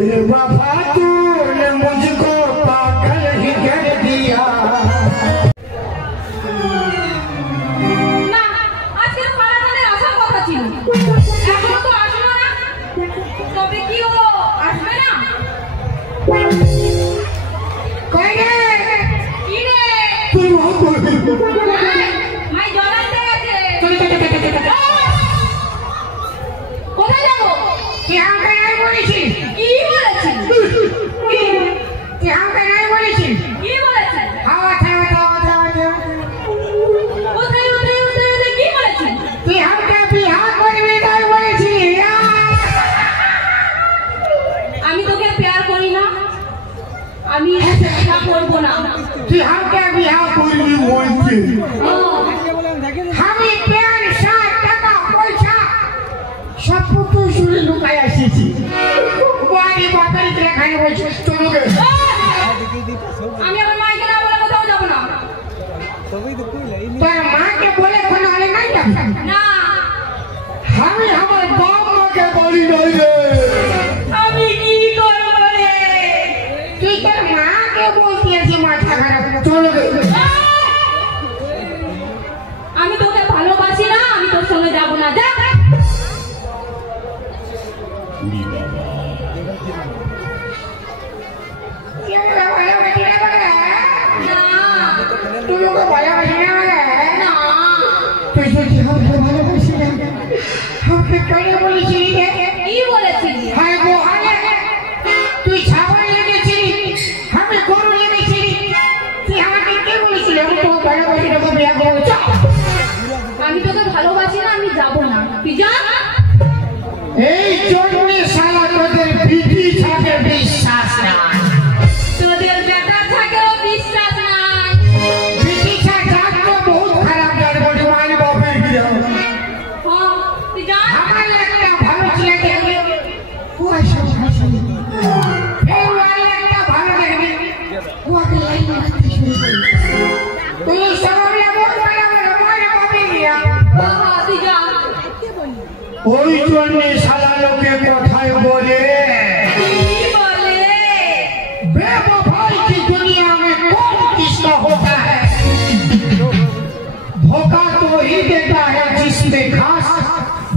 बेवफा तूने मुझको पागल ही कर दिया। না আজকে পাড়াতে আসার কথা ছিল, এখনো তো আসলো না। তবে কি ও আসবে না? কই রে? কি রে? তুই মত বলবি মাই জলাতে আছে। কোথায় যাব? কি আমাকে নাই বলেছিস? কি বলেছিস? কি আমাকে নাই বলেছিস? কি বলেছিস? হাওয়া ছাওয়া ছাওয়া ছাওয়া ছাওয়া। কোথায় কোথায় কোথায় কি বলেছিস? তুই আমাকে বিয়া করবি তাই বলেছিস? আমি তোকে প্যার করি না, আমি বিয়া করব না। তুই আমাকে বিয়া করবি বলছিস? আমি প্যান শাক টাকা পয়সা সব তো শুনে লুকাই আসিছি। বাড়ি বাতারি থেকে খাই বলছিস তোকে। আমি আমার মাকে না বলে কোথাও যাব না। তোর মাকে বলে কোনো হলে নাই যাবি? না আমি আমার বাপ মাকে বলি নাই রে। আমি কি করব রে? তুই তোর মাকে বলছিস মাথা খারাপ চলো গে। আমি তোকে ভালোবাসি না, আমি তোর সঙ্গে যাব না। যা। তুই ওকে ভালোবাসি না বলে? না তুই যদি আমাকে ভালোবাসি না আমাকে কেন বলেছিলি রে? কি বলেছিলি? হায় গো হায়, তুই ছাগল লেগেছিলি আমি গরু লেগেছিলি। তুই আমাকে কে বলেছিলি আমি তোকে ভালোবাসি না তোকে বিয়ে করবো? চল। আমি তোকে ভালোবাসি না, আমি যাব না। তুই যা। এই জন্যে শালা তোদের বিধি থাকে বিশ্বাস নাই। তোদের বেটা থাকেও বিশ্বাস নাই। বিধি থাকতো বহুত খারাপ জানবো মানি বাপের বিয়ে। হ্যাঁ তুই যা। আমার একটা ভালো ছেলে দেখবে কুয়াশা হাসি, এই ওয়ালে একটা ভালো দেখবে কুয়াকে লাইন মারতে শুরু করবে। তুই সবাই এমন করে আমার বাপের বিয়ে। হ্যাঁ তুই যা। ওই জন্যে শালা লোকে কথায় বলে কি বলে? बेवफाई की दुनिया में कौन किसका होता है? धोखा तो ही देता है जिसपे खास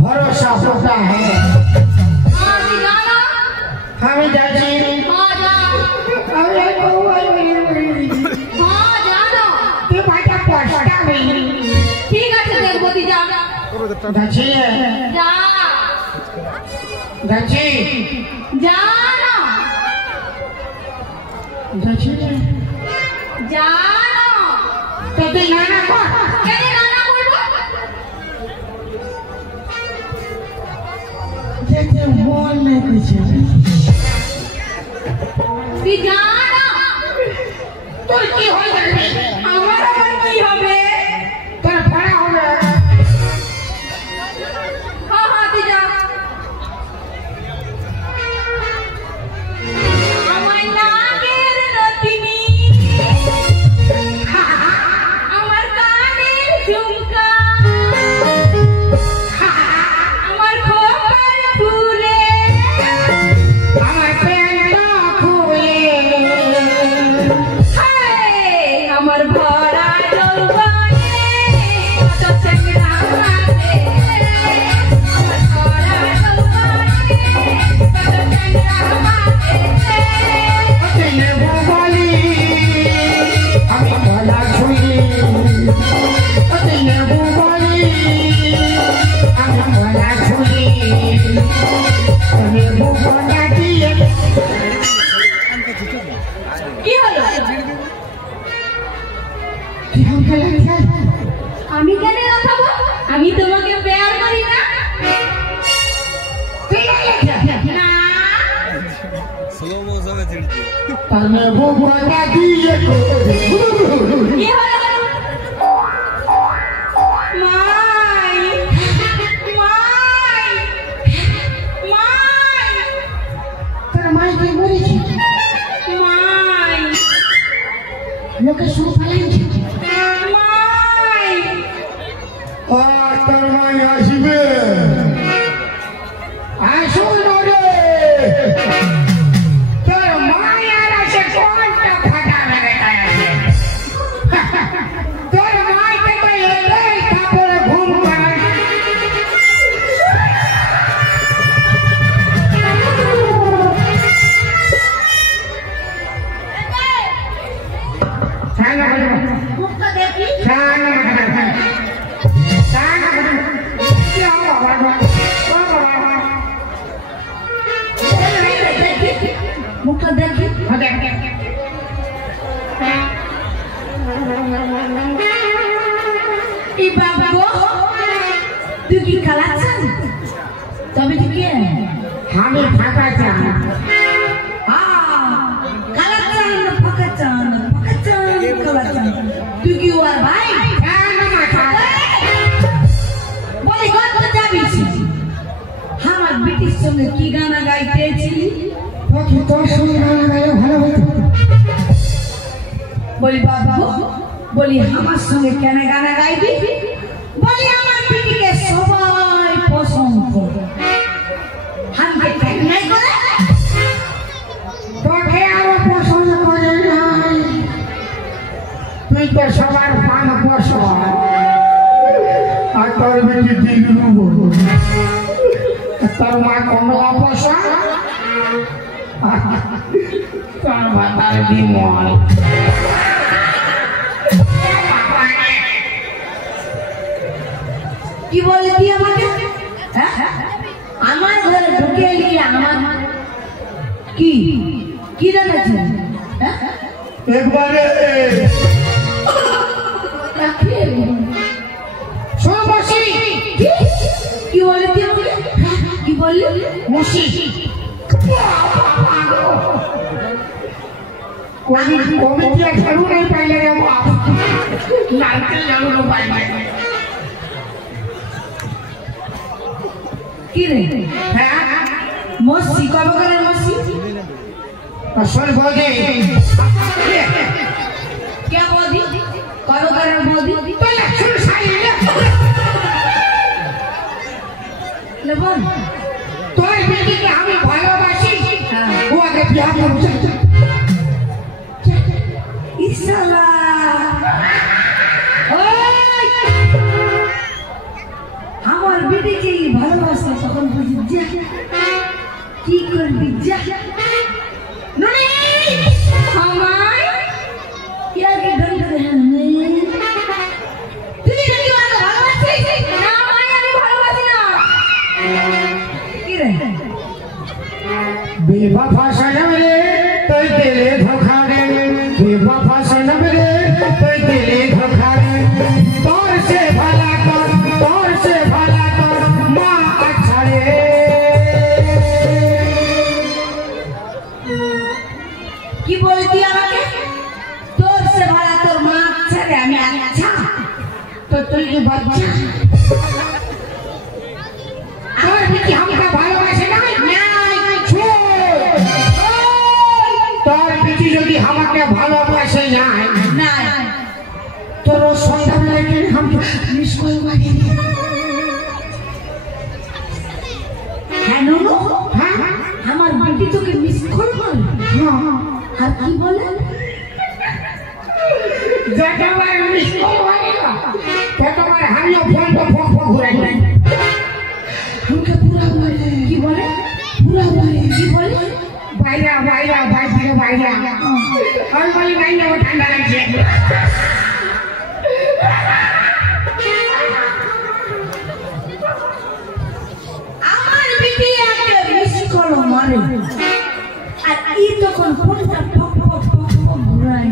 भरोसा होता है। হ্যাঁ তুই যা না। हमें जाची হ্যাঁ যা। अरे बउआ হ্যাঁ যা না। ते बाटा पछता नहीं ঠিক আছে দেখবো, তুই যা। जाची যা जाची যা না। जाची যা না। तो ते नाना को কেন না না বলবো? जैसे बोल नहीं कुछ তুই যা না। তোর কি হয়ে যাবে? আমার আবার কি হবে? তোর পড়া হবে। হ্যাঁ হ্যাঁ তুই যা। আমার নাকের রতিনি, আমার কানের ঝুমকা, আমার খোপার ফুলে, আমার প্যান্টটা খুলে আমার ভরা যৌবনে কত চেংড়া মাঝে, আমার ভরা যৌবনে কত চেংড়া মাঝে। তেনে বলি আমি গলা ছুঁয়ে তেনে বলি আমি গলা ছুঁয়ে তেনে বলা দিয়ে কি হলো? আমি কেন রাখাবো? আমি তোমাকে প্যার করি না। না তেনে বলা দিয়ে কি হলো? মাই মাই মাই তোর মাইকে মরেছি মাই লোকে শুরু পালাইছে মাই। আর তোর মাই আসবে আসুন রে মুখটা দেখি এই বাবা গো তুই কি কালাচ্ছেন তবে তুই কে আমি ফাঁকা চান কালাচ্ছেন ফাঁকা চান কালাচ্ছেন তুই কি ওর ভাই বলি গল্প যাবি আমার ব্রিটিশ সঙ্গে কি গানা গাইতেছিলি তোর সঙ্গে গানা গাইলে ভালো হতো বলি বাবা বলি আমার সঙ্গে কেন গানা গাইবি বলি আমার পিটিকে সবাই পছন্দ করে আমাকে কেন নাই করে তোকে আরো পছন্দ করে নাই তুই তো সবার পান পছন্দ আর তোর বেটি দিলু তোর মা কোন অপছন্দ তোর ভাতার বিমল কি বলে তুই আমাকে আমার ঘরে ঢুকে গিয়ে আমার কি কি জানাচ্ছে একবারে কি বলে তুই আমাকে কি বললি মুসি কমিটি খেলু নাই পাইলে রে বাপ নারকেল জানো পাইলে কি রে মসি কবে করে মসি শোন বৌদি কে বৌদি কবে করে বৌদি তুই শুন সাইলে বল তোর বেটিকে আমি ভালোবাসি ও আগে বিয়া করছে ইসালা আমার বেটিকে ভালোবাসা তখন বুঝি যা কি করবি যা ননি আমায় ইয়াকে ধরে তুই নাকি আমাকে ভালোবাসিস না ভাই আমি ভালোবাসি না কি রে बेवफा सनम रे तोय दिले धोखा रे बेवफा सनम रे तोय दिले धोखा रे तोर से भला कर मां अच्छा रे কি বলতি আমাকে তোর সে ভালো তোর মা আচ্ছা রে আমি আচ্ছা तो तुझ बच्चा और भी हमका ভালোবাসে না তোর বিটি যদি আমাকে ভালোবাসে যায় না তোর সন্ধ্যাবেলা हम मिस কল মারি হ্যাঁ নুনু হ্যাঁ আমার বিটি তোকে মিস কল বল আর কি বলে যতবার মিস কল মারি ততবার আমিও ফোন ঘুরাই আমাকে পুরা বলে কি বলে কি বলে বাইরে আমি বলি নাই না ঠান্ডা লাগছে আমার বিটি একটা মিস কল মারে আর এই তখন ফোনটা পক ঘুরাই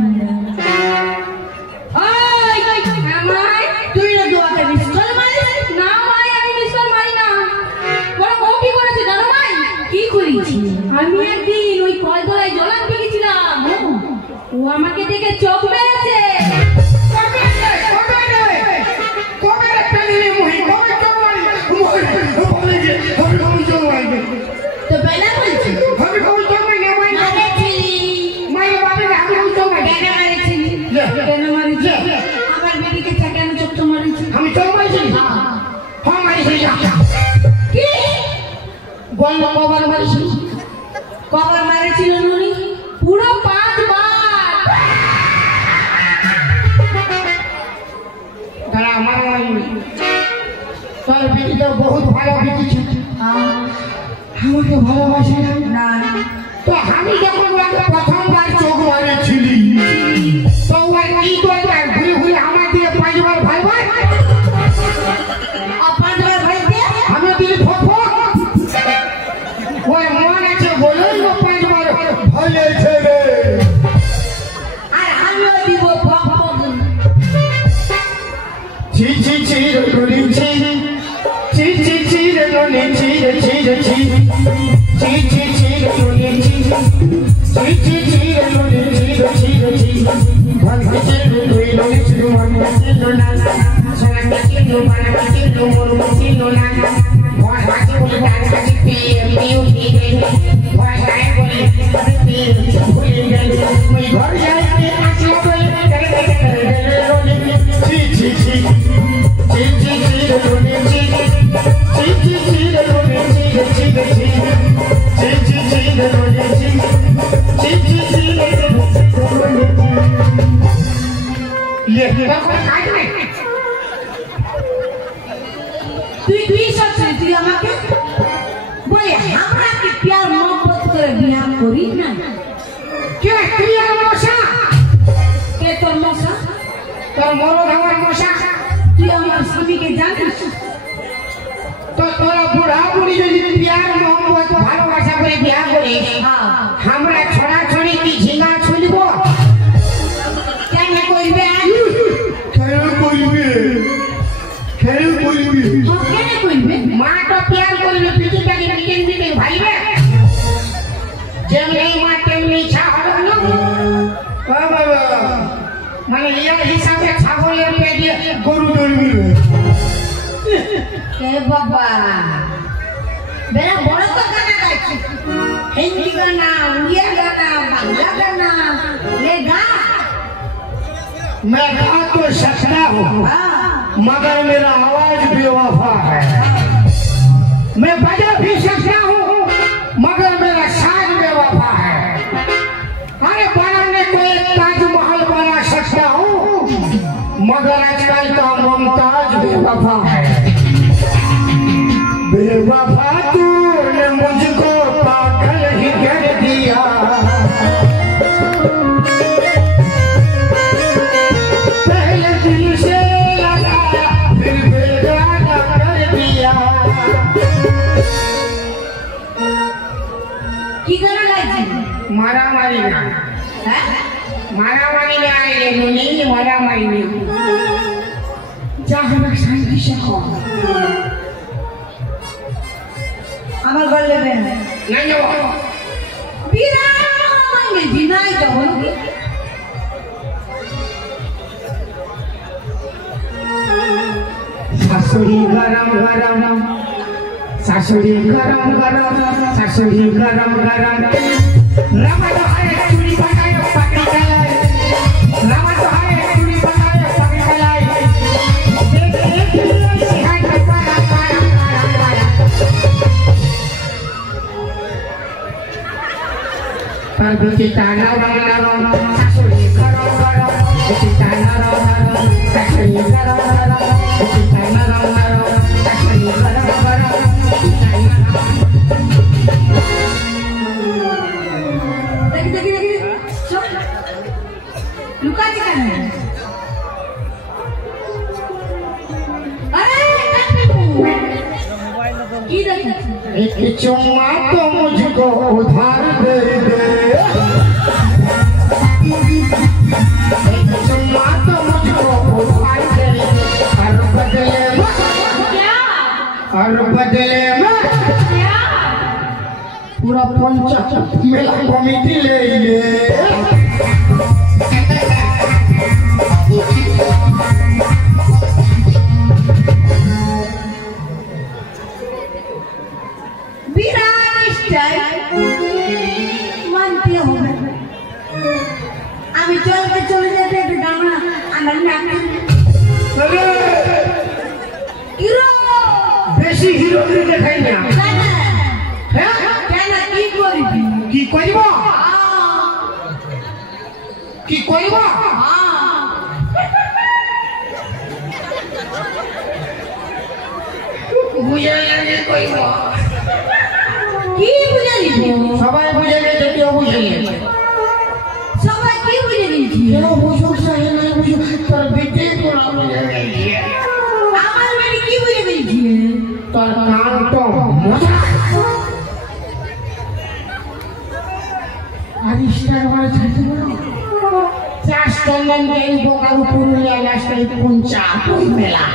তুই না দোয়াকে মিস কল মারিস না ভাই আমি মিস কল মারি না বড় ও কি করেছে জানো ভাই কি করেছি আমি একদিন ওই কলতলায় জলান পেয়েছিলাম ও আমাকে দেখে চোখ মেরেছে তো বেলা বলছি কেন মারিছি আমার বেটিকে কেন চোখ মারিছি আমি চোখ মারিছি হ্যাঁ মারিছি কি বললো কবার মারিছি কবার মারিছিল নুনি পুরো 5 বার তারা আমার তোর বেটি তো বহুত ভালো বেটি ছিল আমাকে ভালোবাসে না তো আমি যখন প্রথমবার চোখ মারেছিলি তো ওই কি করবার ঘুরে আমার দিয়ে 5 বার ভাই আর 5 বার ভাই দিয়ে আমি দিলি ফক ওই মন আছে বলেই 5 বার ভাই मैं गा तो सकता हूँ मगर मेरा आवाज बेवफा है। मैं बजा भी सकता हूँ मगर मेरा साज बेवफा है। अरे बनाने को एक ताजमहल बना सकता हूँ मगर आजकल का मुमताज बेवफा है। बेवफा तूने मुझको पागल ही कर दिया। मारामारी में आए नहीं मारामारी में जहाँ शांति से हो আমার গল দেবেন নাই যাব বিরাট বিনাই যাব শাশুড়ি গরম গরম শাশুড়ি গরম গরম শাশুড়ি গরম গরম रामा तो है चूड़ी बनाए पकड़ी गलाई। रामा तो है चूड़ी बनाए पकड़ी गलाई। देख सिहाय पारा पारा पारा पारा पर बिची ताना वाला सासुरी करो करो बिची ताना रो सासुरी करो करो बिची ताना रो सासुरी करो करो एक चुम्मा तो मुझको उधार दे दे। एक चुम्मा तो मुझको उधार दे दे। और बदले में क्या? और बदले में क्या? पूरा पंचा मेला कमिटी ले ले। मानते हो अभी चले जाते तो डांगना अंदर में हीरो बेसी हीरो नहीं देखाई ना हैं क्या ना की करिबो की करिबो बुझे लगे करिबो কি বুঝে নিবো সবাই বুঝে গেছে কেউ বুঝেনি সবাই কি বুঝে নিয়েছি কেউ বুঝুক চাই না বুঝুক তোর বেটে তোরা বুঝে গেছি আমার মানে কি বুঝে গেছি তোর কান তো মোটা আরিস্টার বড় ছাতি বড় চাষ চন্দন দেই বোকারু পুরুলিয়া লাস্টাই পঞ্চা কই মেলা